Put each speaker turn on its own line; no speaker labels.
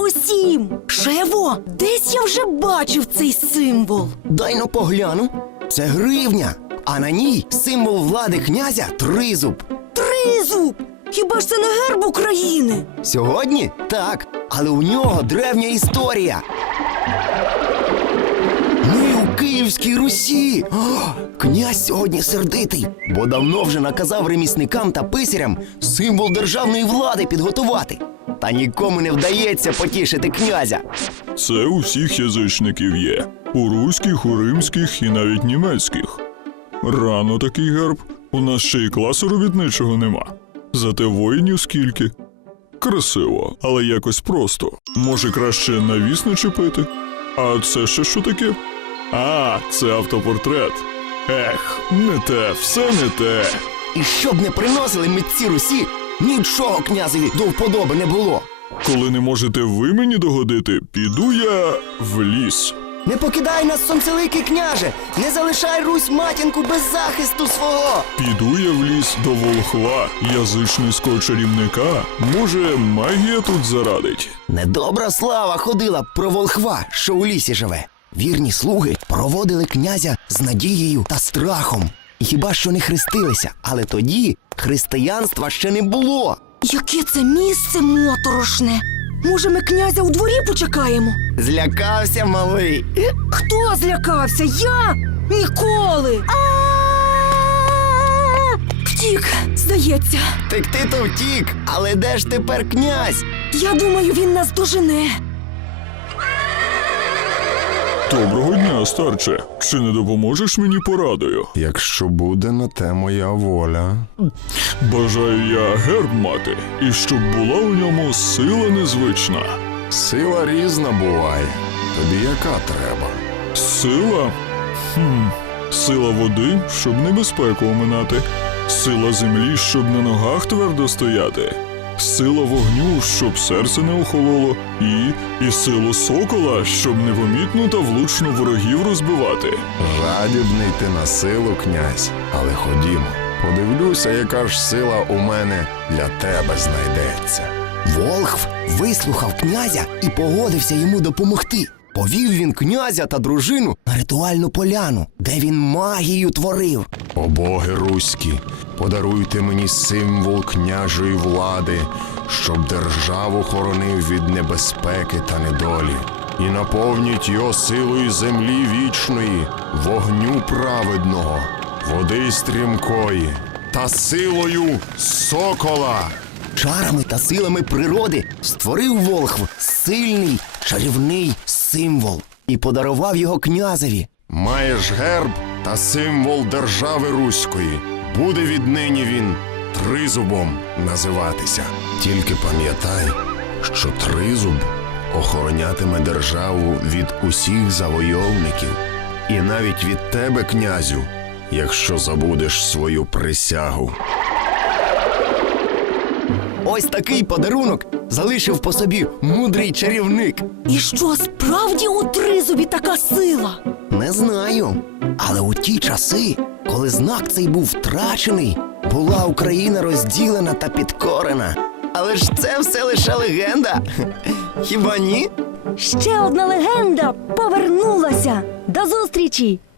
усім. Шево, десь я вже бачив цей символ.
Дай-но погляну. Це гривня, а на ній символ влади князя Тризуб.
Тризуб! Хіба ж це не герб України?
Сьогодні? Так, але у нього древня історія. Ми у Київській Русі. Князь сьогодні сердитий, бо давно вже наказав ремісникам та писарям символ державної влади підготувати. Та нікому не вдається потішити князя.
Це у всіх язичників є. У руських, у римських і навіть німецьких. Рано такий герб. У нас ще й класу робітничого нема. Зате воїнів скільки. Красиво, але якось просто. Може, краще навіс начепити? А це ще що таке? А, це автопортрет. Ех, не те, все не те.
І щоб не приносили митці Русі, нічого князеві до вподоби не було.
Коли не можете ви мені догодити, піду я в ліс.
Не покидай нас, сонцеликий княже! Не залишай Русь матінку без захисту свого!
Піду я в ліс до волхва, язичницького чарівника. Може, магія тут зарадить?
Недобра слава ходила про волхва, що у лісі живе. Вірні слуги проводили князя з надією та страхом. І хіба що не хрестилися, але тоді християнства ще не було.
Яке це місце моторошне. Може, ми князя у дворі почекаємо?
Злякався малий.
Хто злякався? Я? Ніколи! Втік, здається.
Так ти то втік, але де ж тепер князь?
Я думаю, він нас дожене.
Доброго дня, старче. Чи не допоможеш мені порадою?
Якщо буде на те моя воля.
Бажаю я герб мати, і щоб була у ньому сила незвична.
Сила різна буває. Тобі яка треба?
Сила? Сила води, щоб небезпеку оминати. Сила землі, щоб на ногах твердо стояти. Сила вогню, щоб серце не охололо. І силу сокола, щоб непомітно та влучно ворогів розбивати.
Жадібний ти на силу, князь, але ходімо. Подивлюся, яка ж сила у мене для тебе знайдеться.
Волхв вислухав князя і погодився йому допомогти. Повів він князя та дружину на ритуальну поляну, де він магію творив.
О боги руські, подаруйте мені символ княжої влади, щоб державу хоронив від небезпеки та недолі. І наповніть його силою землі вічної, вогню праведного, води стрімкої та силою сокола.
Чарами та силами природи створив волхв сильний чарівний символ і подарував його князеві.
Маєш герб та символ держави руської. Буде віднині він Тризубом називатися. Тільки пам'ятай, що Тризуб охоронятиме державу від усіх завойовників. І навіть від тебе, князю, якщо забудеш свою присягу.
Ось такий подарунок залишив по собі мудрий чарівник.
І що, справді у Тризубі така сила?
Не знаю. Але у ті часи, коли знак цей був втрачений, була Україна розділена та підкорена. Але ж це все лише легенда. Хіба ні?
Ще одна легенда повернулася. До зустрічі!